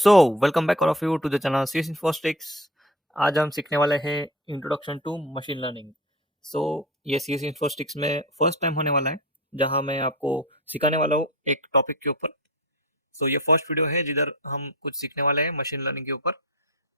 So welcome back all of you to the channel C Infostics. आज हम सीखने वाले हैं introduction to machine learning. So ये सी इन्फोस्टिक्स में फर्स्ट टाइम होने वाला है जहां मैं आपको सिखाने वाला हूँ एक टॉपिक के ऊपर। सो ये फर्स्ट वीडियो है जिधर हम कुछ सीखने वाले हैं मशीन लर्निंग के ऊपर।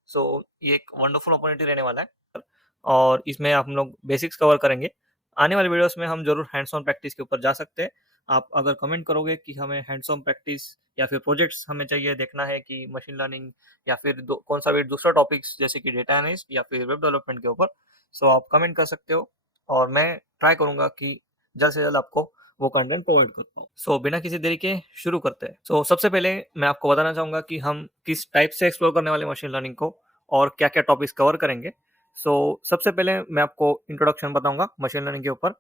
सो ये एक वंडरफुल अपॉर्चुनिटी रहने वाला है और इसमें हम लोग बेसिक्स कवर करेंगे। आने वाले वीडियोस में हम जरूर हैंड्स ऑन प्रैक्टिस के ऊपर जा सकते हैं। आप अगर कमेंट करोगे कि हमें हैंड्स ऑन प्रैक्टिस या फिर प्रोजेक्ट्स हमें चाहिए देखना है कि मशीन लर्निंग या फिर कौन सा भी दूसरा टॉपिक्स जैसे कि डेटा एनालिस्ट या फिर वेब डेवलपमेंट के ऊपर, सो आप कमेंट कर सकते हो और मैं ट्राई करूंगा कि जल्द से जल्द आपको वो कंटेंट प्रोवाइड कर पाऊँ। सो बिना किसी देरी के शुरू करते हैं। सो सबसे पहले मैं आपको बताना चाहूंगा कि हम किस टाइप से एक्सप्लोर करने वाले मशीन लर्निंग को और क्या क्या टॉपिक्स कवर करेंगे। सबसे पहले मैं आपको इंट्रोडक्शन बताऊंगा मशीन लर्निंग के ऊपर,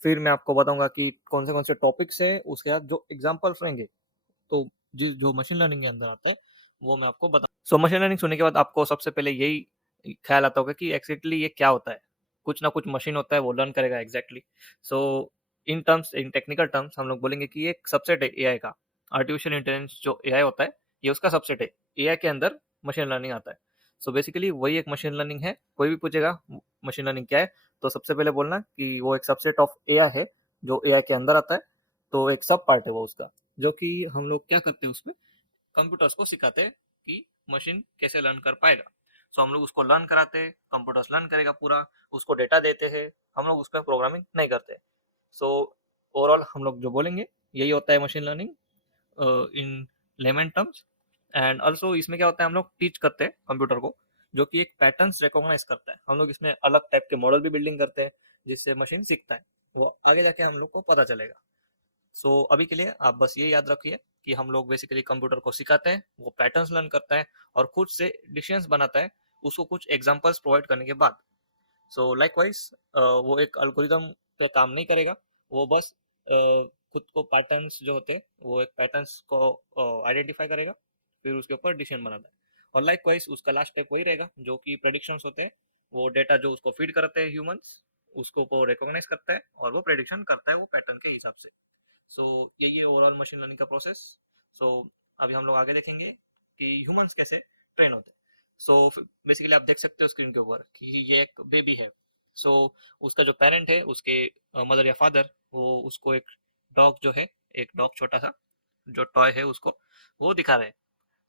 फिर मैं आपको बताऊंगा कि कौन से टॉपिक्स है, उसके बाद जो एग्जांपल्स रहेंगे तो जो मशीन लर्निंग के अंदर आता है वो मैं आपको बता। मशीन लर्निंग सुनने के बाद आपको सबसे पहले यही ख्याल आता होगा कि एक्जैक्टली ये क्या होता है। कुछ ना कुछ मशीन होता है वो लर्न करेगा एग्जैक्टली। सो इन टेक्निकल टर्म्स हम लोग बोलेंगे कि ये एक सबसेट है एआई का। आर्टिफिशियल इंटेलिजेंस जो एआई होता है ये उसका सबसेट है। एआई के अंदर मशीन लर्निंग आता है। बेसिकली वही एक मशीन लर्निंग है। कोई भी पूछेगा मशीन लर्निंग क्या है तो सबसे पहले बोलना कि वो एक सबसेट ऑफ एआई है जो एआई के अंदर आता है। तो एक सब पार्ट है वो उसका, जो कि हम लोग क्या करते हैं उसमें कंप्यूटर्स को सिखाते हैं कि मशीन कैसे लर्न कर पाएगा। हम लोग उसको लर्न कराते हैं, कंप्यूटर्स लर्न करेगा पूरा, उसको डेटा देते हैं, हम लोग उस पर प्रोग्रामिंग नहीं करते। सो ओवरऑल हम लोग जो बोलेंगे यही होता है machine learning in lemon terms. And also इसमें क्या होता है, हम लोग टीच करते हैं कंप्यूटर को, जो कि एक पैटर्न्स रिकॉग्नाइज करता है। हम लोग इसमें अलग टाइप के मॉडल भी बिल्डिंग करते हैं जिससे मशीन सीखता है, वो आगे जाके हम लोग को पता चलेगा। अभी के लिए आप बस ये याद रखिए कि हम लोग बेसिकली कंप्यूटर को सिखाते हैं, वो पैटर्न्स लर्न करता है और खुद से डिसीजंस बनाता है उसको कुछ एग्जांपल्स प्रोवाइड करने के बाद। लाइकवाइज वो एक अल्गोरिदम पे काम नहीं करेगा, वो बस खुद को पैटर्न्स जो होते हैं वो एक पैटर्न्स को आइडेंटिफाई करेगा, फिर उसके ऊपर डिसीजन बनाता है। और लाइकवाइज उसका लास्ट स्टेप वही रहेगा जो कि प्रेडिक्शंस होते हैं। वो डेटा जो उसको फीड करते हैं ह्यूमंस, उसको वो रिकॉग्नाइज करता है और वो प्रेडिक्शन करता है वो पैटर्न के हिसाब से। यही है ओवरऑल मशीन लर्निंग का प्रोसेस। सो अभी हम लोग आगे देखेंगे कि ह्यूमंस कैसे ट्रेन होते हैं। बेसिकली आप देख सकते हो स्क्रीन के ऊपर कि ये एक बेबी है। सो उसका जो पेरेंट है, उसके मदर या फादर, वो उसको एक डॉग जो है, एक डॉग छोटा सा जो टॉय है उसको वो दिखा रहे हैं।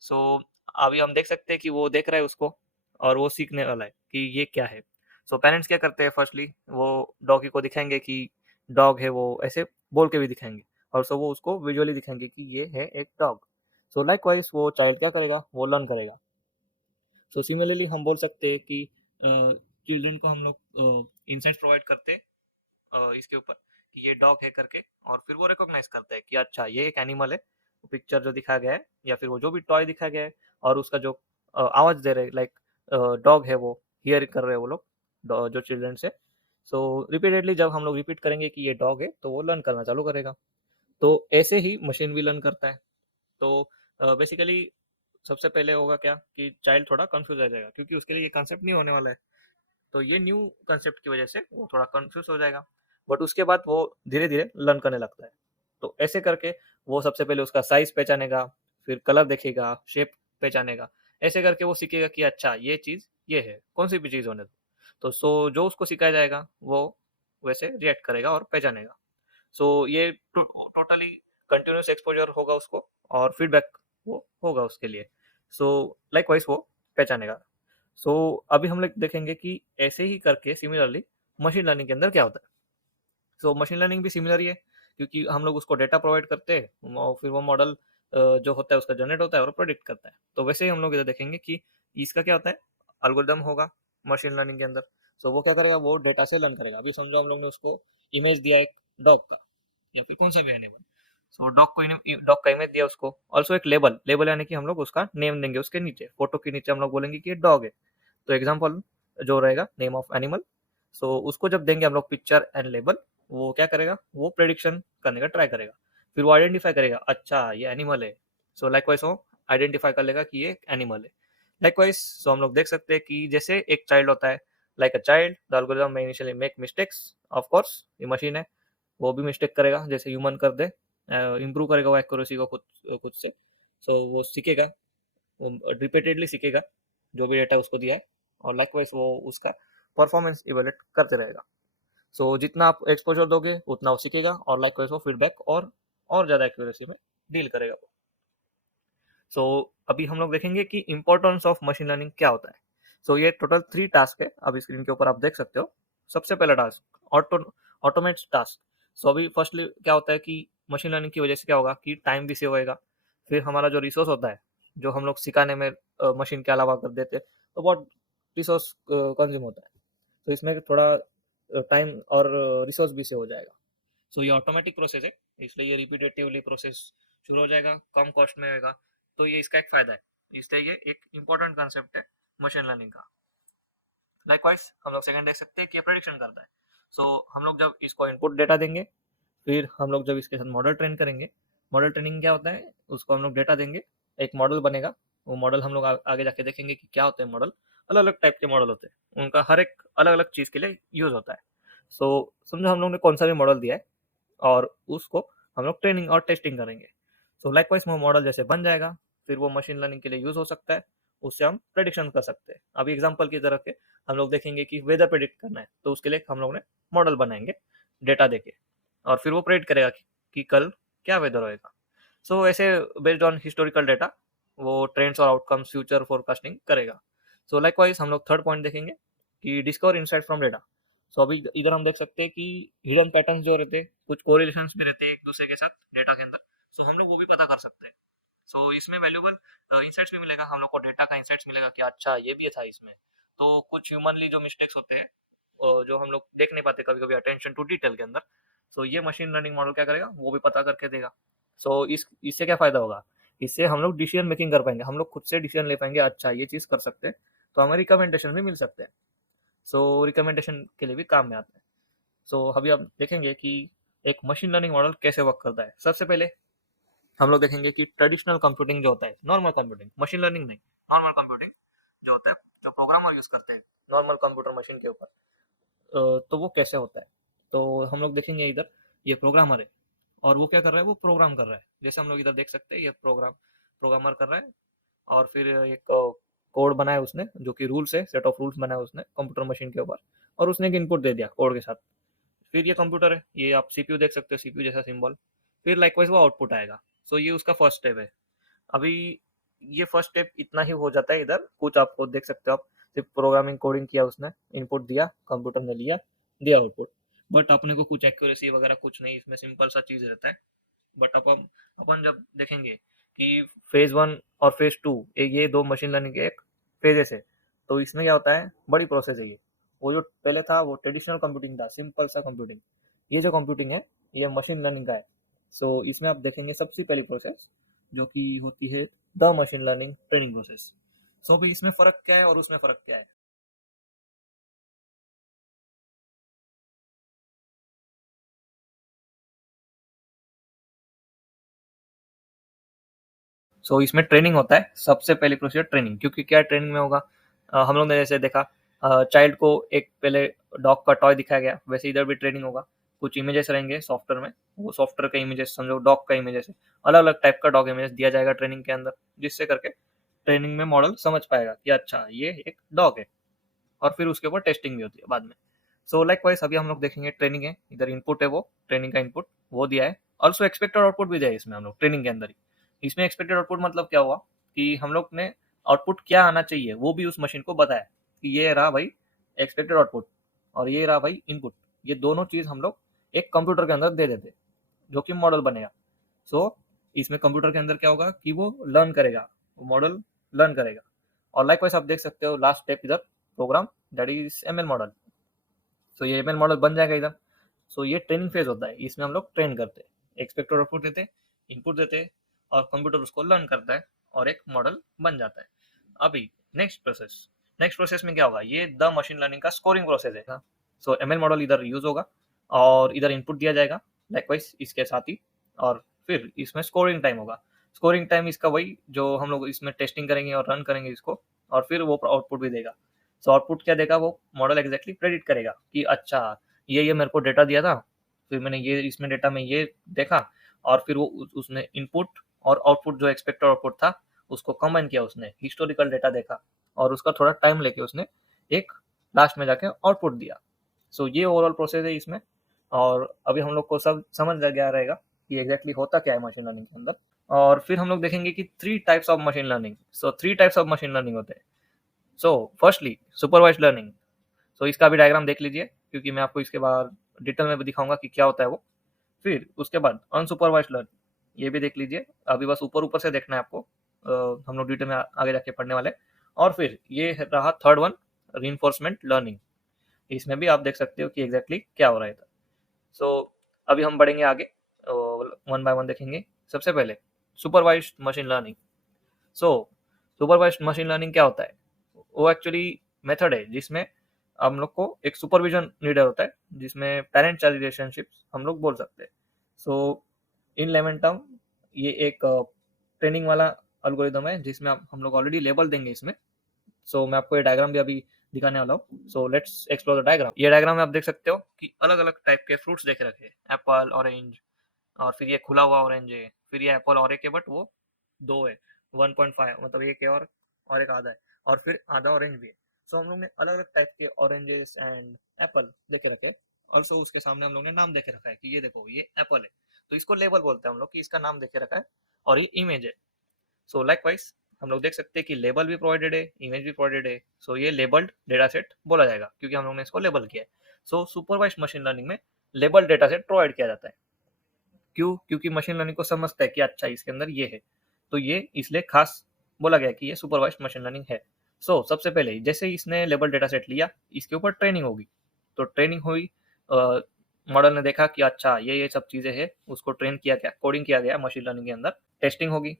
सो अभी हम देख सकते हैं कि वो देख रहा है उसको और वो सीखने वाला है कि ये क्या है। पेरेंट्स क्या करते हैं, फर्स्टली वो डॉगी को दिखाएंगे कि डॉग है, वो ऐसे बोल के भी दिखाएंगे और वो उसको विजुअली दिखाएंगे कि ये है एक डॉग। लाइकवाइज वो चाइल्ड क्या करेगा, वो लर्न करेगा। सिमिलरली हम बोल सकते हैं कि चिल्ड्रन को हम लोग इंसाइट्स प्रोवाइड करते हैं इसके ऊपर कि ये डॉग है करके, और फिर वो रिकॉग्नाइज करता है कि अच्छा ये एक एनिमल है। पिक्चर जो दिखाया गया है या फिर वो जो भी टॉय दिखाया गया है और उसका जो आवाज दे रहे लाइक डॉग है, वो हियर कर रहे हैं वो लोग जो चिल्ड्रन से। रिपीटेडली जब हम लोग रिपीट करेंगे कि ये डॉग है तो वो लर्न करना चालू करेगा। तो ऐसे ही मशीन भी लर्न करता है। बेसिकली सबसे पहले होगा क्या कि चाइल्ड थोड़ा कंफ्यूज हो जाएगा क्योंकि उसके लिए ये कॉन्सेप्ट नहीं होने वाला है। तो ये न्यू कंसेप्ट की वजह से वो थोड़ा कंफ्यूज हो जाएगा, बट उसके बाद वो धीरे धीरे लर्न करने लगता है। तो ऐसे करके वो सबसे पहले उसका साइज पहचानेगा, फिर कलर देखेगा, शेप पहचानेगा। ऐसे करके वो सीखेगा कि अच्छा ये चीज ये है, कौन सी भी चीज होने दो। जो उसको सिखाया जाएगा वो वैसे रिएक्ट करेगा और पहचानेगा। ये टोटली कंटिन्यूस एक्सपोजर होगा उसको और फीडबैक वो होगा उसके लिए। लाइकवाइज वो पहचानेगा। अभी हम लोग देखेंगे कि ऐसे ही करके सिमिलरली मशीन लर्निंग के अंदर क्या होता है। मशीन लर्निंग भी सिमिलर ही है क्योंकि हम लोग उसको डेटा प्रोवाइड करते हैं और फिर वो मॉडल जो होता है उसका जनरेट होता है और प्रोडिक्ट करता है। तो वैसे ही हम लोग इधर देखेंगे कि इसका क्या होता है, अल्गोरिदम होगा मशीन लर्निंग के अंदर। वो क्या करेगा, वो डेटा से लर्न करेगा। अभी समझो हम लोग ने उसको इमेज दिया एक डॉग का या फिर कौन सा भी एनिमल। डॉग का इमेज दिया उसको, ऑल्सो एक लेबल लेबल यानी कि हम लोग उसका नेम देंगे उसके नीचे, फोटो के नीचे हम लोग बोलेंगे कि ये डॉग है। तो एग्जाम्पल जो रहेगा नेम ऑफ एनिमल। उसको जब देंगे हम लोग पिक्चर एंड लेबल, वो क्या करेगा, वो प्रेडिक्शन करने का ट्राई करेगा। फिर वो आइडेंटिफाई करेगा अच्छा ये एनिमल है। लाइकवाइज वो आइडेंटिफाई कर लेगा कि ये एनिमल है। लाइकवाइज हम लोग देख सकते हैं कि जैसे एक चाइल्ड होता है, like a child the algorithm में initially make mistakes. Of course ये मशीन है, वो भी मिस्टेक करेगा जैसे ह्यूमन कर दे। इम्प्रूव करेगा वो एक्यूरेसी को खुद खुद से। वो सीखेगा रिपीटेडली सीखेगा जो भी डेटा उसको दिया है, और लाइकवाइज वो उसका परफॉर्मेंस इवेलुएट करते रहेगा। सो जितना आप एक्सपोजर दोगे उतना वो सीखेगा, और लाइकवाइज वो फीडबैक और ज़्यादा एक्यूरेसी में डील करेगा। सो अभी हम लोग देखेंगे कि इंपॉर्टेंस ऑफ मशीन लर्निंग क्या होता है। सो ये टोटल 3 टास्क है, अभी स्क्रीन के ऊपर आप देख सकते हो। सबसे पहला टास्क ऑटोमेट टास्क। सो अभी फर्स्टली क्या होता है कि मशीन लर्निंग की वजह से क्या होगा कि टाइम भी सेव होएगा। फिर हमारा जो रिसोर्स होता है, जो हम लोग सिखाने में मशीन के अलावा कर देते, तो बहुत रिसोर्स कंज्यूम होता है। तो इसमें थोड़ा टाइम और रिसोर्स भी सेव हो जाएगा। सो ये ऑटोमेटिक प्रोसेस है, इसलिए ये रिपीटेटिवली प्रोसेस शुरू हो जाएगा, कम कॉस्ट में होगा। तो ये इसका एक फायदा है, इसलिए ये एक इंपॉर्टेंट कंसेप्ट है मशीन लर्निंग का। लाइकवाइज हम लोग सेकंड देख सकते हैं कि ये प्रेडिक्शन करता है। सो हम लोग जब इसको इनपुट डेटा देंगे, फिर हम लोग जब इसके साथ मॉडल ट्रेन करेंगे, मॉडल ट्रेनिंग क्या होता है, उसको हम लोग डेटा देंगे, एक मॉडल बनेगा। वो मॉडल हम लोग आगे जाके देखेंगे कि क्या होते हैं मॉडल। अलग अलग टाइप के मॉडल होते हैं, उनका हर एक अलग अलग चीज़ के लिए यूज़ होता है। सो समझो हम लोग ने कौन सा भी मॉडल दिया है, और उसको हम लोग ट्रेनिंग और टेस्टिंग करेंगे। सो लाइकवाइज वो मॉडल जैसे बन जाएगा, फिर वो मशीन लर्निंग के लिए यूज हो सकता है, उससे हम प्रेडिक्शन कर सकते हैं। अभी एग्जांपल की तरफ के हम लोग देखेंगे कि वेदर प्रेडिक्ट करना है, तो उसके लिए हम लोग ने मॉडल बनाएंगे डेटा देके, और फिर वो प्रेडिक्ट करेगा कि कल क्या वेदर होएगा। सो ऐसे बेस्ड ऑन हिस्टोरिकल डेटा वो ट्रेंड्स और आउटकम्स फ्यूचर फोरकास्टिंग करेगा। सो लाइकवाइज हम लोग थर्ड पॉइंट देखेंगे कि डिस्कवर इनसाइट फ्रॉम डेटा। सो अभी इधर हम देख सकते हैं कि हिडन पैटर्न्स जो रहते हैं, कुछ कोरिलेशंस भी रहते हैं एक दूसरे के साथ डेटा के अंदर। सो हम लोग वो भी पता कर सकते हैं। सो इसमें वैल्यूबल इंसाइट्स भी मिलेगा, हम लोग को डेटा का इंसाइट्स मिलेगा कि अच्छा ये भी था इसमें। तो कुछ ह्यूमनली जो मिस्टेक्स होते हैं, जो हम लोग देख नहीं पाते कभी कभी अटेंशन टू डिटेल के अंदर, सो ये मशीन लर्निंग मॉडल क्या करेगा, वो भी पता करके देगा। सो इससे क्या फायदा होगा, इससे हम लोग डिसीजन मेकिंग कर पाएंगे, हम लोग खुद से डिसीजन ले पाएंगे, अच्छा ये चीज़ कर सकते हैं, तो हमें रिकमेंडेशन भी मिल सकते हैं। सो रिकमेंडेशन के लिए भी काम में आता है। सो अभी आप देखेंगे कि एक मशीन लर्निंग मॉडल कैसे वर्क करता है। सबसे पहले हम लोग देखेंगे कि ट्रेडिशनल कंप्यूटिंग जो होता है, नॉर्मल कंप्यूटिंग, मशीन लर्निंग नहीं, नॉर्मल कंप्यूटिंग जो होता है, जो प्रोग्रामर यूज करते हैं नॉर्मल कंप्यूटर मशीन के ऊपर, तो वो कैसे होता है। तो हम लोग देखेंगे इधर ये प्रोग्रामर है, और वो क्या कर रहा है, वो प्रोग्राम कर रहा है। जैसे हम लोग इधर देख सकते हैं, ये प्रोग्रामर कर रहा है, और फिर एक कोड बनाया उसने, जो कि रूल्स है, सेट ऑफ रूल्स बनाया उसने कंप्यूटर मशीन के ऊपर, और उसने एक इनपुट दे दिया कोड के साथ। फिर ये कंप्यूटर है, ये आप सीपीयू देख सकते हो, सीपीयू जैसा सिंबल। फिर लाइकवाइज वो आउटपुट आएगा। सो ये उसका फर्स्ट स्टेप है। अभी ये फर्स्ट स्टेप इतना ही हो जाता है। इधर कुछ आपको देख सकते हो, आप सिर्फ प्रोग्रामिंग कोडिंग किया, उसने इनपुट दिया, कंप्यूटर ने लिया, दिया आउटपुट। बट अपने को कुछ एक्यूरेसी वगैरह कुछ नहीं, इसमें सिंपल सा चीज रहता है। बट अपन जब देखेंगे कि फेज वन और फेज टू, ये दो मशीन लर्निंग के एक फेजेस है। तो इसमें क्या होता है, बड़ी प्रोसेस है ये। वो जो पहले था वो ट्रेडिशनल कंप्यूटिंग था, सिंपल सा कंप्यूटिंग। ये जो कंप्यूटिंग है, ये मशीन लर्निंग का है। सो इसमें आप देखेंगे सबसे पहली प्रोसेस जो कि होती है the machine learning training process. So भी इसमें फर्क क्या है और उसमें फर्क क्या है। सो इसमें ट्रेनिंग होता है, सबसे पहली प्रोसीजर ट्रेनिंग। क्योंकि क्या ट्रेनिंग में होगा, हम लोग ने जैसे देखा, चाइल्ड को एक पहले डॉग का टॉय दिखाया गया, वैसे इधर भी ट्रेनिंग होगा। कुछ इमेजेस रहेंगे सॉफ्टवेयर में, वो सॉफ्टवेयर का इमेजेस समझो डॉग का इमेजेस है, अलग अलग टाइप का डॉग इमेज दिया जाएगा ट्रेनिंग के अंदर, जिससे करके ट्रेनिंग में मॉडल समझ पाएगा कि अच्छा ये एक डॉग है। और फिर उसके ऊपर टेस्टिंग भी होती है बाद में। सो लाइक वाइज अभी हम लोग देखेंगे ट्रेनिंग है, इधर इनपुट है, वो ट्रेनिंग का इनपुट वो दिया है। ऑल्सो एक्सपेक्टेड आउटपुट भी दिया है इसमें हम लोग ट्रेनिंग के अंदर ही। इसमें एक्सपेक्टेड आउटपुट मतलब क्या हुआ कि हम लोग ने आउटपुट क्या आना चाहिए वो भी उस मशीन को बताया कि ये रहा भाई एक्सपेक्टेड आउटपुट, और ये रहा भाई इनपुट। ये दोनों चीज हम लोग एक कंप्यूटर के अंदर दे देते, जो कि मॉडल बनेगा। सो इसमें कंप्यूटर के अंदर क्या होगा कि वो लर्न करेगा, वो मॉडल लर्न करेगा। और लाइक वाइज आप देख सकते हो लास्ट स्टेप इधर program, that is ML model. So ये एमएल मॉडल बन जाएगा इधर। सो ये ट्रेनिंग फेज होता है, इसमें हम लोग ट्रेन करते हैं, एक्सपेक्टेड आउटपुट देते, इनपुट देते, और कंप्यूटर उसको लर्न करता है, और एक मॉडल बन जाता है। अभी नेक्स्ट प्रोसेस में क्या होगा, ये द मशीन लर्निंग का स्कोरिंग प्रोसेस है। सो एमएल मॉडल इधर यूज होगा, और इधर इनपुट दिया जाएगा लाइकवाइज इसके साथ ही, और फिर इसमें स्कोरिंग टाइम होगा। स्कोरिंग टाइम इसका वही जो हम लोग इसमें टेस्टिंग करेंगे और रन करेंगे इसको, और फिर वो आउटपुट भी देगा। सो आउटपुट क्या देगा, वो मॉडल एग्जैक्टली प्रेडिक्ट करेगा कि अच्छा ये मेरे को डेटा दिया था, फिर मैंने ये इसमें डेटा में ये देखा, और फिर वो उसने इनपुट और आउटपुट जो एक्सपेक्टेड आउटपुट था उसको कंबाइन किया उसने, हिस्टोरिकल डेटा देखा और उसका थोड़ा टाइम लेके उसने एक लास्ट में जाके आउटपुट दिया। सो ये ओवरऑल प्रोसेस है इसमें। और अभी हम लोग को सब समझ लग गया रहेगा कि एग्जैक्टली होता क्या है मशीन लर्निंग के अंदर। और फिर हम लोग देखेंगे कि 3 types of machine learning. So 3 types of machine learning होते हैं। So firstly supervised learning. So इसका भी डायग्राम देख लीजिए, क्योंकि मैं आपको इसके बाद डिटेल में भी दिखाऊंगा कि क्या होता है वो। फिर उसके बाद अनसुपरवाइज्ड लर्निंग, ये भी देख लीजिए। अभी बस ऊपर ऊपर से देखना है आपको, हम लोग डिटेल में आगे जाके पढ़ने वाले। और फिर ये रहा थर्ड वन, रीइंफोर्समेंट लर्निंग। इसमें भी आप देख सकते हो कि एग्जैक्टली क्या हो रहा है। सो अभी हम बढ़ेंगे आगे, वन बाय वन देखेंगे। सबसे पहले सुपरवाइज्ड मशीन लर्निंग। सो सुपरवाइज्ड मशीन लर्निंग क्या होता है? वो एक्चुअली मेथड है जिसमें हम लोग को एक सुपरविजन नीडर होता है, जिसमें पेरेंट चाइल्ड रिलेशनशिप हम लोग बोल सकते हैं। सो इन लेमन टर्म ये एक ट्रेनिंग वाला अल्गोरिदम है जिसमें हम लोग ऑलरेडी लेबल देंगे इसमें। सो मैं आपको ये डायग्राम भी अभी दिखाने वाला हूँ। So let's explore the diagram. ये डायग्राम में आप देख सकते हो कि अलग अलग टाइप के फ्रूट्स देख रखे हैं, एप्पल, ऑरेंज, और फिर ये खुला हुआ ऑरेंज है। फिर ये एप्पल और एक है, बट वो दो है, 1.5, मतलब एक है और एक आधा है, और फिर आधा ऑरेंज भी है। सो हम लोग ने अलग अलग टाइप के ऑरेंजेस एंड एप्पल देखे रखे। ऑल्सो उसके सामने हम लोग ने नाम देखे रखा है कि ये देखो ये एप्पल है, तो इसको लेबल बोलते हैं हम लोग कि इसका नाम देखे रखा है, और ये इमेज है। सो लाइकवाइज हम लोग देख सकते हैं कि लेबल भी प्रोवाइडेड है, इमेज भी प्रोवाइडेड है। सो ये लेबल्ड डेटा सेट बोला जाएगा क्योंकि हम लोग ने इसको लेबल किया है। सो सुपरवाइज्ड मशीन लर्निंग में लेबल डेटा सेट प्रोवाइड किया जाता है। क्यों? क्योंकि मशीन लर्निंग को समझता है कि अच्छा इसके अंदर ये है, तो ये इसलिए खास बोला गया कि ये सुपरवाइज्ड मशीन लर्निंग है। सो सबसे पहले जैसे इसने लेबल डेटा सेट लिया, इसके ऊपर ट्रेनिंग होगी। तो ट्रेनिंग हुई, मॉडल ने देखा कि अच्छा ये सब चीज़ें हैं, उसको ट्रेन किया गया, कोडिंग किया गया मशीन लर्निंग के अंदर। टेस्टिंग होगी,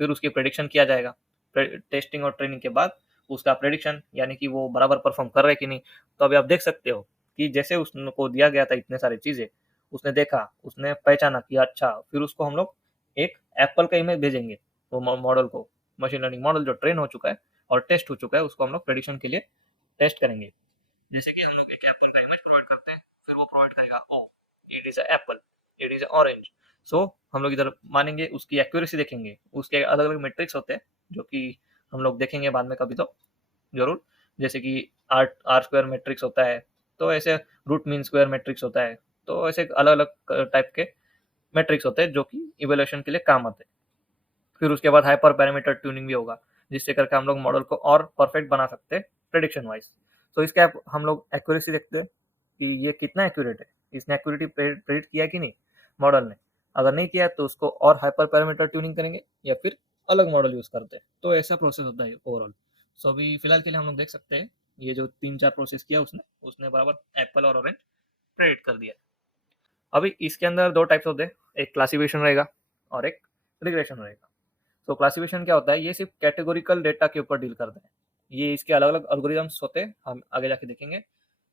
फिर उसकी प्रेडिक्शन किया जाएगा। टेस्टिंग और ट्रेनिंग के बाद उसका प्रेडिक्शन, यानी कि वो बराबर परफॉर्म कर रहे हैं कि नहीं। तो अभी आप देख सकते हो कि जैसे उसको दिया गया था इतने सारी चीज़ें, उसने देखा, उसने पहचाना कि अच्छा, फिर उसको हम लोग एक एप्पल का इमेज भेजेंगे वो मॉडल को। मशीन लर्निंग मॉडल जो ट्रेन हो चुका है और टेस्ट हो चुका है, उसको हम लोग प्रेडिक्शन के लिए टेस्ट करेंगे। जैसे कि हम लोग एक एप्पल का इमेज प्रोवाइड करते हैं, फिर वो प्रोवाइड करेगा, oh it is apple, it is orange. So हम लोग इधर मानेंगे, उसकी एक्यूरेसी देखेंगे। उसके अलग अलग मेट्रिक्स होते हैं जो कि हम लोग देखेंगे बाद में कभी तो जरूर। जैसे कि आर आर स्क्वायर मैट्रिक्स होता है, तो ऐसे रूट मीन स्क्वायर मैट्रिक्स होता है। तो ऐसे अलग अलग टाइप के मैट्रिक्स होते हैं जो कि इवेल्युएशन के लिए काम आते हैं। फिर उसके बाद हाइपर पैरामीटर ट्यूनिंग भी होगा, जिससे करके हम लोग मॉडल को और परफेक्ट बना सकते हैं प्रेडिक्शन वाइज। तो इसके हम लोग एक्यूरेसी देखते हैं कि ये कितना एक्यूरेट है, इसने एक्यूरेटी प्रेडिक्ट किया कि नहीं मॉडल ने। अगर नहीं किया तो उसको और हाइपर पैरामीटर ट्यूनिंग करेंगे या फिर अलग मॉडल यूज करते हैं। तो ऐसा प्रोसेस होता है ओवरऑल। सो अभी फिलहाल के लिए हम लोग देख सकते हैं ये जो 3-4 प्रोसेस किया उसने उसने बराबर एप्पल और ऑरेंज प्रेडिक्ट कर दिया। अभी इसके अंदर दो टाइप्स होते हैं, एक क्लासिफिकेशन रहेगा और एक रिग्रेशन रहेगा। तो क्लासिफिकेशन क्या होता है? ये सिर्फ कैटेगोरिकल डेटा के ऊपर डील करता है। ये इसके अलग अलग एल्गोरिदम्स होते हैं, हम आगे जाके देखेंगे।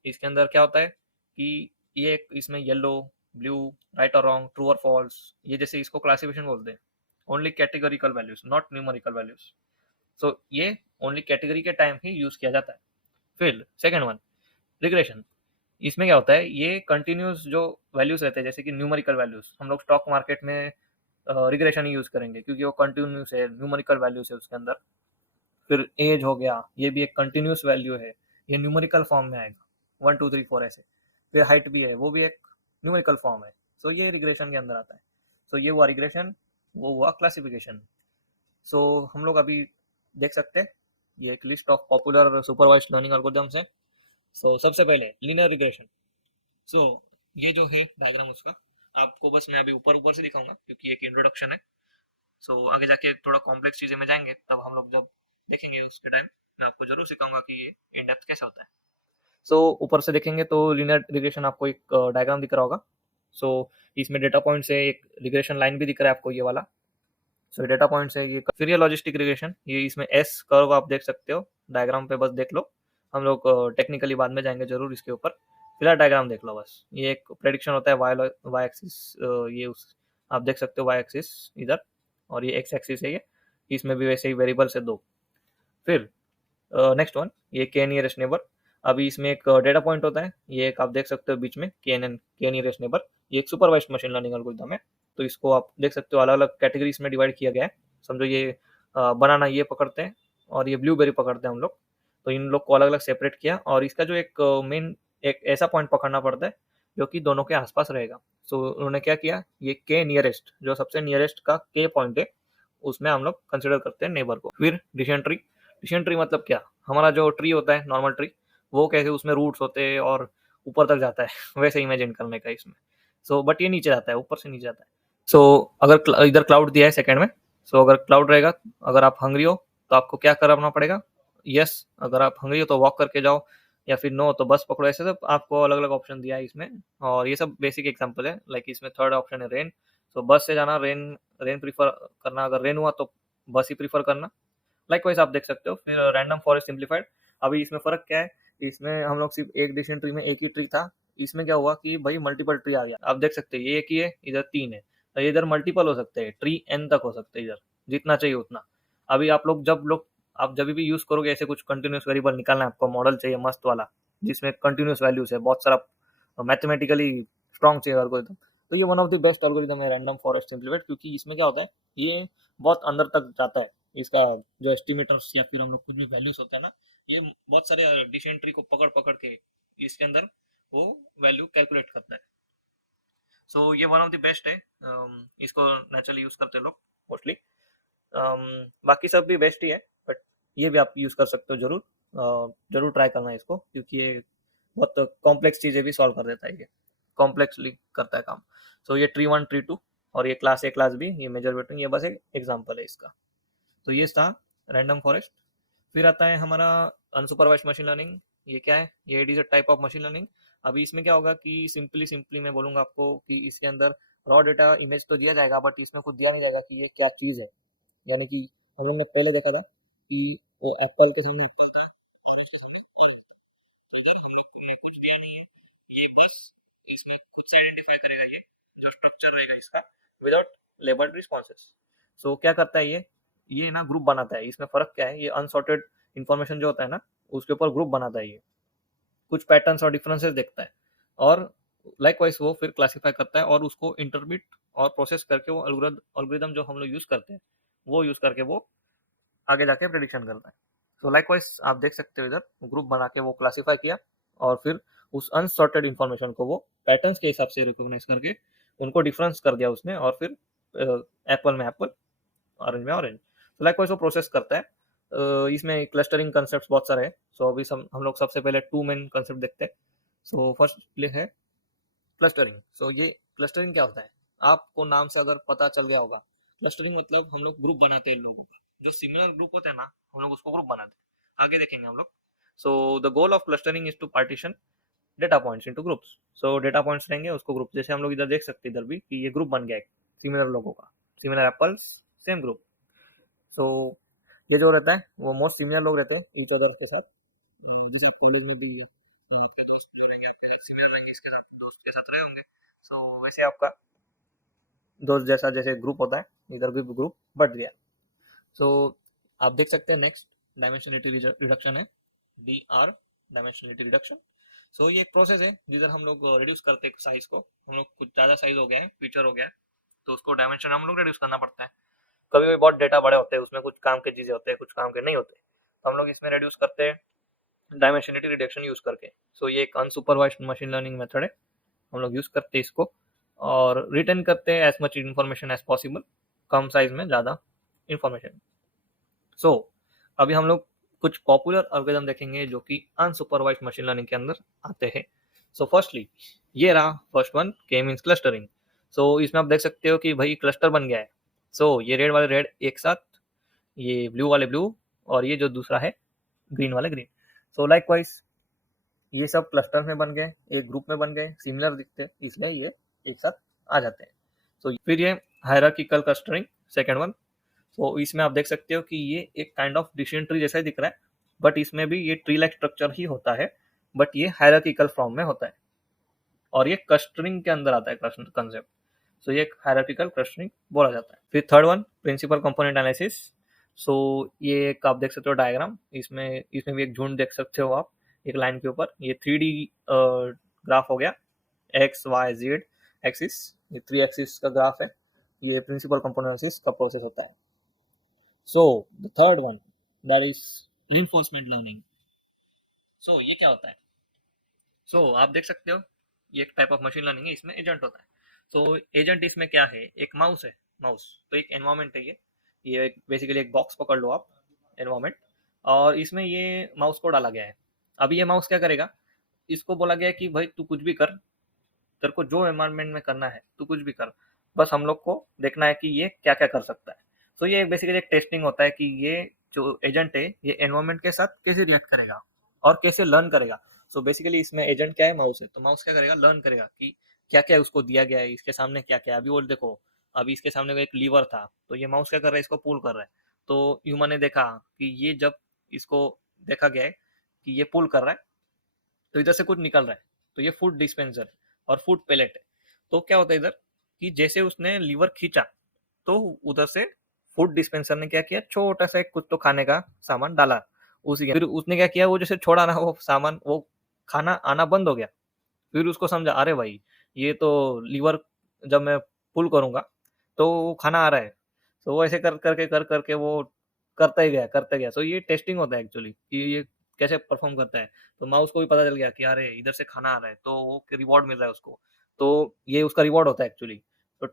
इसके अंदर क्या होता है कि ये एक इसमें येलो, ब्लू, राइट और रॉन्ग, ट्रू और फॉल्स, ये जैसे इसको क्लासिफिकेशन बोलते हैं। Only categorical values, not numerical values. So ये ओनली कैटेगरी के टाइम ही यूज किया जाता है। फिर सेकेंड वन, रिग्रेशन। इसमें क्या होता है, ये कंटिन्यूस जो वैल्यूज रहते हैं, जैसे कि न्यूमेरिकल वैल्यूज, हम लोग स्टॉक मार्केट में रिग्रेशन ही यूज करेंगे क्योंकि वो कंटिन्यूस है, न्यूमेरिकल वैल्यूज है उसके अंदर। फिर एज हो गया, ये भी एक कंटिन्यूस वैल्यू है, ये न्यूमेरिकल फॉर्म में आएगा, 1 2 3 4 ऐसे। फिर हाइट भी है, वो भी एक न्यूमेरिकल फॉर्म है। सो ये रिग्रेशन के अंदर आता है। सो ये हुआ रिग्रेशन, वो हुआ क्लासिफिकेशन। सो हम लोग अभी देख सकते हैं ये एक list of popular supervised learning algorithms है। सो सबसे पहले लीनियर रिग्रेशन। सो ये जो है डायग्राम उसका, आपको बस मैं अभी ऊपर ऊपर से दिखाऊंगा क्योंकि एक इंट्रोडक्शन है। सो आगे जाके थोड़ा कॉम्प्लेक्स चीज़ें में जाएंगे तब हम लोग जब देखेंगे उसके टाइम मैं आपको जरूर सिखाऊंगा कि ये इन डेप्थ कैसे होता है। सो ऊपर से देखेंगे तो लीनियर रिग्रेशन आपको एक डायग्राम दिख रहा होगा। सो इसमें डेटा पॉइंट से एक रिग्रेशन लाइन भी दिख रहा है आपको, ये वाला। सो डेटा पॉइंट है ये। फिर ये लॉजिस्टिक रिग्रेशन, ये इसमें एस कर्व आप देख सकते हो डायग्राम पे, बस देख लो। हम लोग टेक्निकली बाद में जाएंगे जरूर इसके ऊपर, फिलहाल डायग्राम देख लो बस। ये एक प्रेडिक्शन होता है वाई एक्सिस, ये उस आप देख सकते हो वाई एक्सिस इधर, और ये एक्स एक्सिस है ये, इसमें भी वैसे ही वेरिएबल्स है दो। फिर नेक्स्ट वन, ये के नियरेस्ट नेबर। अभी इसमें एक डेटा पॉइंट होता है, ये एक आप देख सकते हो बीच में के नियरेस्ट नेबर। ये एक सुपरवाइज्ड मशीन लर्निंग एल्गोरिथम है। तो इसको आप देख सकते हो अलग अलग कैटेगरीज में डिवाइड किया गया है। समझो ये बनाना ये पकड़ते हैं और ये ब्लूबेरी पकड़ते हैं हम लोग। तो इन लोग को अलग अलग सेपरेट किया और इसका जो एक मेन एक ऐसा पॉइंट पकड़ना पड़ता है जो कि दोनों के आसपास रहेगा। सो उन्होंने क्या किया, ये के नियरेस्ट, जो सबसे नियरेस्ट का के पॉइंट है उसमें हम लोग कंसिडर करते हैं नेबर को। फिर डिसेंट्री, डिसेंट्री मतलब क्या, हमारा जो ट्री होता है नॉर्मल ट्री, वो कैसे उसमें रूट्स होते हैं और ऊपर तक जाता है वैसे इमेजिन करने का इसमें। सो बट ये नीचे जाता है, ऊपर से नीचे जाता है। सो अगर इधर क्लाउड दिया है सेकंड में, सो अगर क्लाउड रहेगा, अगर आप हंग्री हो तो आपको क्या करना पड़ेगा, यस अगर आप हंग्री हो तो वॉक करके जाओ, या फिर नो तो बस पकड़ो। ऐसे सब आपको अलग अलग ऑप्शन दिया है इसमें, और ये सब बेसिक एग्जांपल है। लाइक इसमें थर्ड ऑप्शन है रेन, सो बस से जाना, रेन रेन प्रीफर करना, अगर रेन हुआ तो बस ही प्रीफर करना। लाइकवाइज आप देख सकते हो। फिर रैंडम फॉरेस्ट सिंप्लीफाइड, अभी इसमें फर्क क्या है, इसमें हम लोग सिर्फ एक डिसीजन ट्री में एक ही ट्री था, इसमें क्या हुआ कि भाई मल्टीपल ट्री आ गया। आप देख सकते हैं ये एक ही है, इधर तीन है, तो इधर मल्टीपल हो सकते हैं, ट्री एन तक हो सकते हैं, इधर जितना चाहिए उतना। अभी आप जब भी यूज करोगे ऐसे कुछ कंटिन्यूस वेरिएबल निकालना है आपको, मॉडल चाहिए मस्त वाला जिसमें कंटिन्यूस वैल्यूज है, बहुत सारा मैथमेटिकली स्ट्रॉन्ग चाहिए एल्गोरिथम, तो ये one of the best algorithm है रैंडम फॉरेस्ट सिंप्लीफाइड। क्योंकि इसमें क्या होता है, ये बहुत अंदर तक जाता है, इसका जो एस्टिमेटर्स या फिर हम लोग कुछ भी वैल्यूज होता है ना, ये बहुत सारे डिसेंट्री को पकड़ पकड़ के इसके अंदर वो वैल्यू कैलकुलेट करता है। सो ये वन ऑफ द बेस्ट है, इसको नेचुरली यूज करते हैं लोग मोस्टली। बाकी सब भी बेस्ट ही है, बट ये भी आप यूज कर सकते हो जरूर। जरूर ट्राई करना है इसको, क्योंकि ये बहुत कॉम्प्लेक्स चीजें भी सॉल्व कर देता है, ये कॉम्प्लेक्सली करता है काम। सो ये ट्री वन ट्री टू और ये क्लास ए क्लास बी, ये मेजर वेटिंग, ये बस एक एग्जाम्पल है इसका। तो ये था रैंडम फॉरेस्ट। फिर आता है हमारा अनसुपरवाइज्ड मशीन लर्निंग। ये क्या है, ये it is a type of machine learning. अभी इसमें क्या होगा कि सिंपली सिंपली मैं बोलूंगा आपको कि इसके अंदर रॉ डेटा इमेज तो दिया जाएगा, बट इसमें कुछ दिया नहीं जाएगा कि ये क्या चीज है। यानी कि हम लोग ने पहले देखा था कि वो एप्पल के सामने एप्पल था, तो हम लोग को ये कुछ दिया नहीं है, ये बस इसमें खुद से आइडेंटिफाई करेगा ये जो स्ट्रक्चर रहेगा इसका, विदाउट लेबल्ड रिस्पॉन्सेस। सो क्या करता है ये ना ग्रुप बनाता है। इसमें फर्क क्या है, ये अनसॉर्टेड इन्फॉर्मेशन जो होता है ना, उसके ऊपर ग्रुप बनाता है, ये कुछ पैटर्न्स और डिफरेंसेस देखता है, और लाइकवाइज वो फिर क्लासिफाई करता है और उसको इंटरप्रिट और प्रोसेस करके वो एल्गोरिदम जो हम लोग यूज करते हैं वो यूज करके वो आगे जाके प्रेडिक्शन करता है। सो लाइकवाइज आप देख सकते हो इधर ग्रुप बना के वो क्लासिफाई किया, और फिर उस अनसॉर्टेड इन्फॉर्मेशन को वो पैटर्न्स के हिसाब से रिकॉग्नाइज करके उनको डिफरेंस कर दिया उसने, और फिर एप्पल में एप्पल, ऑरेंज में ऑरेंज। तो लाइकवाइज वो प्रोसेस करता है। इसमें क्लस्टरिंग कंसेप्ट बहुत सारे हैं। सो अभी हम लोग सबसे पहले टू मेन कंसेप्ट देखते हैं। सो फर्स्ट है क्लस्टरिंग। सो ये क्लस्टरिंग क्या होता है, आपको नाम से अगर पता चल गया होगा, क्लस्टरिंग मतलब हम लोग ग्रुप बनाते हैं लोगों का, जो सिमिलर ग्रुप होते हैं ना हम लोग उसको ग्रुप बनाते हैं, आगे देखेंगे हम लोग। So the goal of clustering is to partition data points into groups. So data points रहेंगे, उसको ग्रुप, जैसे हम लोग इधर देख सकते हैं इधर भी कि ये ग्रुप बन गया है सिमिलर लोगों का, सिमिलर एप्पल्स सेम ग्रुप। सो ये जो रहता है वो मोस्ट सीनियर लोग रहते हैं ईच अदर के साथ, जैसे कॉलेज में भी आपके दोस्त जो रहेंगे आपके सीनियर रहेंगे, इसके साथ दोस्त के साथ रहे होंगे। सो वैसे आपका दोस्त जैसा जैसे ग्रुप होता है, इधर भी ग्रुप बढ़ गया। सो आप देख सकते हैं नेक्स्ट डायमेंशनलिटी रिडक्शन है, डी आर, डायमेंशनलिटी रिडक्शन। सो ये एक प्रोसेस है जिधर हम लोग रिड्यूस करते हैं साइज को। हम लोग कुछ ज़्यादा साइज हो गया है, फीचर हो गया है, तो उसको डायमेंशन हम लोग रिड्यूस करना पड़ता है। कभी कभी बहुत डेटा बड़े होते हैं, उसमें कुछ काम के चीज़ें होते हैं, कुछ काम के नहीं होते, तो हम लोग इसमें रिड्यूस करते हैं डायमेंशनलिटी रिडक्शन यूज करके। सो ये एक अनसुपरवाइज्ड मशीन लर्निंग मेथड है, हम लोग यूज करते हैं इसको, और रिटर्न करते हैं as much information as possible, कम साइज में ज़्यादा इन्फॉर्मेशन। सो अभी हम लोग कुछ पॉपुलर एल्गोरिथम देखेंगे जो कि अनसुपरवाइज्ड मशीन लर्निंग के अंदर आते हैं। सो फर्स्टली ये रहा first one, K means clustering. So इसमें आप देख सकते हो कि भाई क्लस्टर बन गया है। सो ये रेड वाले रेड एक साथ, ये ब्लू वाले ब्लू, और ये जो दूसरा है ग्रीन वाले ग्रीन। सो लाइकवाइज ये सब क्लस्टर में बन गए, एक ग्रुप में बन गए, सिमिलर दिखते हैं इसलिए ये एक साथ आ जाते हैं। सो फिर ये हायरार्किकल क्लस्टरिंग सेकंड वन। तो इसमें आप देख सकते हो कि ये एक काइंड ऑफ डिसीजन ट्री जैसा ही दिख रहा है, बट इसमें भी ये ट्री लाइक स्ट्रक्चर ही होता है, बट ये हायरार्किकल फॉर्म में होता है, और ये क्लस्टरिंग के अंदर आता है कंसेप्ट। सो ये हायरार्किकल क्लस्टरिंग बोला जाता है। फिर third one principal component analysis. So ये एक आप देख सकते हो डायग्राम, इसमें इसमें भी एक झुंड देख सकते हो आप एक लाइन के ऊपर, ये 3D ग्राफ हो गया, एक्स वाई जेड एक्सिस, ये 3 एक्सिस का ग्राफ है, ये प्रिंसिपल कंपोनेंट एनालिसिस का प्रोसेस होता है। So the third one, that is reinforcement learning. So ये क्या होता है? आप देख सकते हो, ये एक टाइप ऑफ मशीन लर्निंग है, इसमें एजेंट होता है। एजेंट इसमें क्या है? एक माउस है। माउस तो एक एनवायरमेंट है ये बेसिकली एक बॉक्स पकड़ लो आप, एनवायरमेंट, और इसमें ये माउस को डाला गया है। अभी ये माउस क्या करेगा? इसको बोला गया है कि भाई तू कुछ भी कर, तेरे को जो एनवायरनमेंट में करना है तू कुछ भी कर, बस हम लोग को देखना है कि ये क्या क्या कर सकता है। ये बेसिकली एक टेस्टिंग होता है कि ये जो एजेंट है ये एनवायरनमेंट के साथ कैसे रिएक्ट करेगा और कैसे लर्न करेगा। बेसिकली इसमें एजेंट क्या है? माउस है। तो माउस क्या करेगा? लर्न करेगा कि क्या क्या उसको दिया गया है, इसके सामने क्या क्या है। अभी वो देखो, अभी इसके सामने एक लीवर था, तो ये माउस क्या कर रहा है? इसको पुल कर रहा है। तो ह्यूमन ने देखा कि ये जब इसको देखा गया है कि ये पुल कर रहा है, तो इधर से कुछ निकल रहा है, तो ये फूड डिस्पेंसर और फूड पैलेट है। तो क्या होता है इधर कि जैसे उसने लीवर खींचा, तो उधर से फूड डिस्पेंसर ने क्या किया? छोटा सा एक कुछ तो खाने का सामान डाला उसी के, फिर उसने क्या किया? वो जैसे छोड़ा ना वो सामान, वो खाना आना बंद हो गया। फिर उसको समझा, अरे भाई ये तो लीवर, जब मैं पुल करूंगा तो वो खाना आ रहा है। वो ऐसे कर करके वो करता ही गया, करता गया। ये टेस्टिंग होता है एक्चुअली कि ये कैसे परफॉर्म करता है। तो माउस को भी पता चल गया कि अरे इधर से खाना आ रहा है, तो वो रिवॉर्ड मिल रहा है उसको। तो ये उसका रिवॉर्ड होता है एक्चुअली।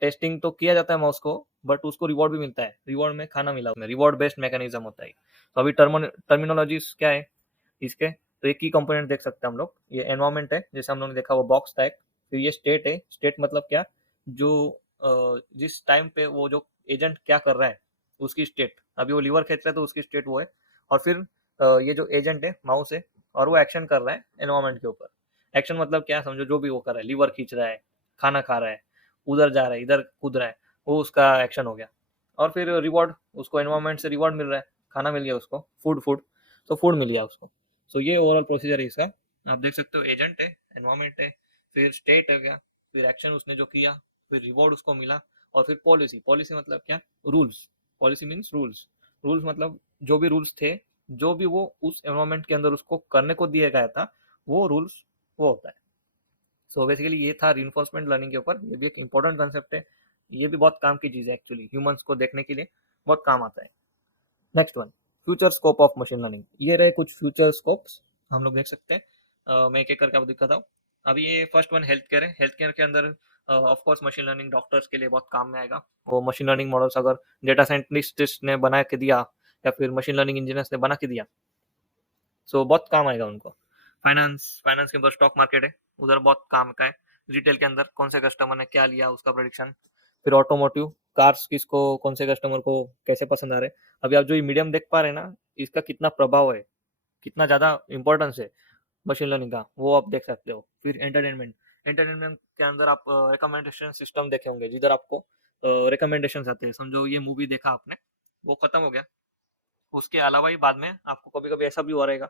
टेस्टिंग तो किया जाता है माउस को, बट उसको रिवॉर्ड भी मिलता है। रिवॉर्ड में खाना मिला, उसमें रिवॉर्ड बेस्ड मैकेनिज्म होता है। तो अभी टर्मिनोलॉजीज क्या है इसके? तो एक ही कंपोनेंट देख सकते हैं हम लोग। ये एनवायरमेंट है, जैसे हम लोगों ने देखा वो बॉक्स था एक। फिर ये स्टेट है। स्टेट मतलब क्या? जो जिस टाइम पे वो जो एजेंट क्या कर रहा है उसकी स्टेट। अभी वो लीवर खींच रहा है तो उसकी स्टेट वो है। और फिर ये जो एजेंट है माउस है, और वो एक्शन कर रहा है एनवायरमेंट के ऊपर। एक्शन मतलब क्या? समझो जो भी वो कर रहा है, लीवर खींच रहा है, खाना खा रहा है, उधर जा रहा है, इधर कूद रहा है, वो उसका एक्शन हो गया। और फिर रिवॉर्ड, उसको एनवायरमेंट से रिवॉर्ड मिल रहा है, खाना मिल गया उसको, फूड फूड तो फूड मिल गया उसको। ये ओवरऑल प्रोसीजर है इसका। आप देख सकते हो, एजेंट है, एनवायरमेंट है, फिर स्टेट हो गया, फिर एक्शन उसने जो किया, फिर रिवॉर्ड उसको मिला, और फिर पॉलिसी। पॉलिसी मतलब क्या? Rules. Policy means rules. Rules मतलब जो भी रूल्स थे, जो भी वो उस एनवायरमेंट के अंदर उसको करने को दिया गया था, वो रूल्स वो होता है। बेसिकली ये था रिइंफोर्समेंट लर्निंग के ऊपर। ये भी एक इंपॉर्टेंट कंसेप्ट है। ये भी बहुत काम की चीज़ है एक्चुअली, ह्यूमंस को देखने के लिए बहुत काम आता है। Next one, future scope of machine learning. ये रहे कुछ फ्यूचर स्कोप्स, हम लोग देख सकते हैं। मैं एक एक करके आपको दिखाता हूँ। अभी ये फर्स्ट वन हेल्थ केयर है। हेल्थ केयर के अंदर of course machine learning doctors के लिए बहुत काम में आएगा। वो मशीन लर्निंग मॉडल्स अगर डेटा साइंटिस्ट ने बना के दिया, या फिर मशीन लर्निंग इंजीनियर्स ने बना के दिया, बहुत काम आएगा उनको। फाइनेंस, फाइनेंस के अंदर स्टॉक मार्केट है, उधर बहुत काम का है। रिटेल के अंदर कौन से कस्टमर ने क्या लिया उसका प्रोडिक्शन। फिर ऑटोमोटिव, कार्स किसको, कौन से कस्टमर को कैसे पसंद आ रहे हैं। अभी आप जो ये मीडियम देख पा रहे हैं ना, इसका कितना प्रभाव है, कितना ज़्यादा इंपॉर्टेंस है मशीन लर्निंग का, वो आप देख सकते हो। फिर एंटरटेनमेंट, एंटरटेनमेंट के अंदर आप रिकमेंडेशन सिस्टम देखे होंगे, जिधर आपको रिकमेंडेशन आते हैं। समझो ये मूवी देखा आपने, वो खत्म हो गया, उसके अलावा ही बाद में आपको कभी कभी ऐसा भी हुआ रहेगा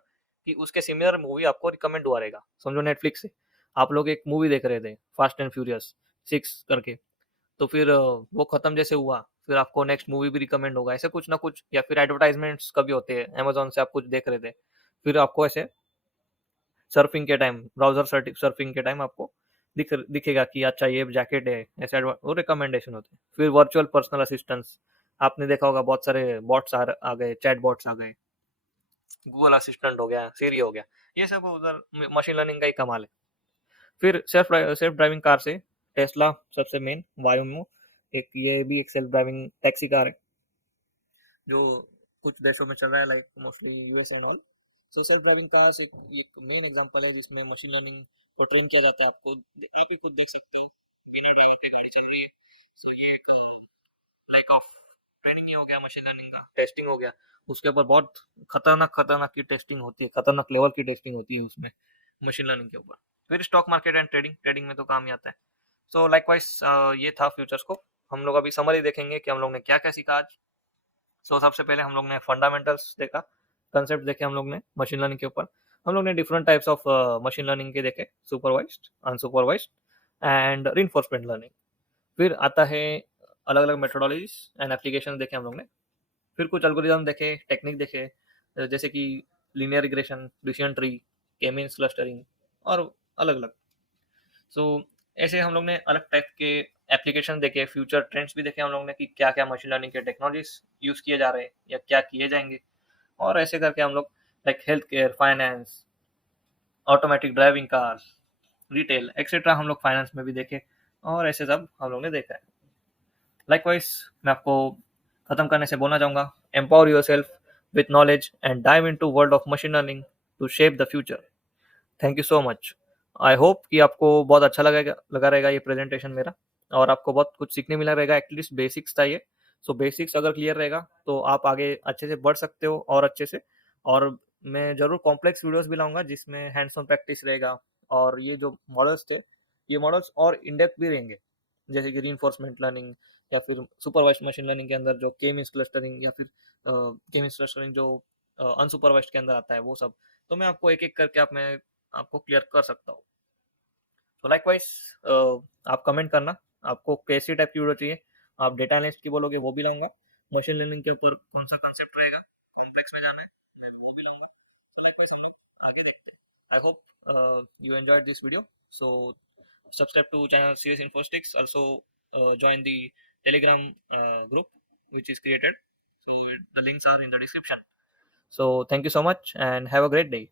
कि उसके सिमिलर मूवी आपको रिकमेंड हुआ रहेगा। समझो नेटफ्लिक्स से आप लोग एक मूवी देख रहे थे, फास्ट एंड फ्यूरियस 6 करके, तो फिर वो खत्म जैसे हुआ, फिर आपको नेक्स्ट मूवी भी रिकमेंड होगा, ऐसे कुछ ना कुछ। या फिर एडवर्टाइजमेंट्स कभी होते हैं, अमेजोन से आप कुछ देख रहे थे, फिर आपको ऐसे सर्फिंग के टाइम, ब्राउजर सर्फिंग के टाइम आपको दिखेगा कि अच्छा ये जैकेट है, ऐसे वो रिकमेंडेशन होते हैं। फिर वर्चुअल पर्सनल असिस्टेंट्स, आपने देखा होगा बहुत सारे बॉट्स आ गए, चैट बॉट्स आ गए, गूगल असिस्टेंट हो गया, सीरी हो गया, ये सब उधर मशीन लर्निंग का ही कमाल है। फिर सेल्फ ड्राइविंग कार से टेस्ला सबसे मेन, वायोमो, एक ये भी एक सेल्फ ड्राइविंग टैक्सी कार है, जो कुछ देशों में चल रहा है, like mostly US and all. Self driving cars एक मेन एग्जांपल है जिसमें मशीन लर्निंग को ट्रेन किया जाता है। आप ही खुद देख सकते हैं, बिना ड्राइवर के गाड़ी चल रही है। ये एक लाइक ऑफ ट्रेनिंग ही हो गया, मशीन लर्निंग का टेस्टिंग हो गया। उसके ऊपर बहुत खतरनाक खतरनाक की टेस्टिंग होती है, खतरनाक लेवल की टेस्टिंग होती है उसमें, मशीन लर्निंग के ऊपर। फिर stock market and trading, trading में तो काम ही आता है। लाइकवाइज ये था फ्यूचर्स को। हम लोग अभी समरी देखेंगे कि हम लोग ने क्या क्या सीखा आज। सबसे पहले हम लोग ने फंडामेंटल्स देखा, कंसेप्ट देखे हम लोग ने मशीन लर्निंग के ऊपर। हम लोग ने different types of machine learning के देखे, supervised, unsupervised and reinforcement learning. फिर आता है अलग अलग मेथोडोलॉजीज एंड एप्लीकेशन देखे हम लोग ने। फिर कुछ एल्गोरिदम देखे, टेक्निक देखे, जैसे कि लीनियर रिग्रेशन, डिसीजन ट्री, के मींस क्लस्टरिंग, और अलग अलग। ऐसे हम लोग ने अलग टाइप के एप्लीकेशन देखे, फ्यूचर ट्रेंड्स भी देखे हम लोग ने कि क्या क्या मशीन लर्निंग के टेक्नोलॉजीज यूज किए जा रहे हैं या क्या किए जाएंगे। और ऐसे करके हम लोग like health care, finance, automatic driving cars, retail etcetera हम लोग फाइनेंस में भी देखे, और ऐसे सब हम लोग ने देखा है। लाइकवाइज मैं आपको खत्म करने से बोलना चाहूंगा, empower yourself with knowledge and dive into world of machine learning to shape the future. Thank you so much. I hope कि आपको बहुत अच्छा लगा रहेगा ये प्रेजेंटेशन मेरा, और आपको बहुत कुछ सीखने मिला रहेगा। एटलीस्ट बेसिक्स था ये। सो बेसिक्स अगर क्लियर रहेगा तो आप आगे अच्छे से बढ़ सकते हो और अच्छे से। और मैं ज़रूर कॉम्प्लेक्स वीडियोस भी लाऊंगा जिसमें हैंड्स ऑन प्रैक्टिस रहेगा, और ये जो मॉडल्स थे, ये मॉडल्स और इनडेप्थ भी रहेंगे, जैसे कि रीइंफोर्समेंट लर्निंग या फिर सुपरवाइज्ड मशीन लर्निंग के अंदर जो के मींस क्लस्टरिंग या फिर के मींस क्लस्टरिंग जो अनसुपरवाइज्ड के अंदर आता है वो सब। तो मैं आपको एक एक करके मैं आपको क्लियर कर सकता हूँ। तो लाइकवाइज आप कमेंट करना आपको कैसी टाइप की वीडियो चाहिए। आप डेटा एनालिस्ट की बोलोगे वो भी लाऊंगा। मशीन लर्निंग के ऊपर कौन सा कंसेप्ट रहेगा, कॉम्प्लेक्स में जाना है, मैं वो भी लाऊंगा। तो लाइकवाइज हम लोग आगे देखते हैं। I hope you enjoyed this video. So subscribe to channel CS Infosticks. Also join the Telegram group which is created. So the links are in the description. So thank you so much and have a great day.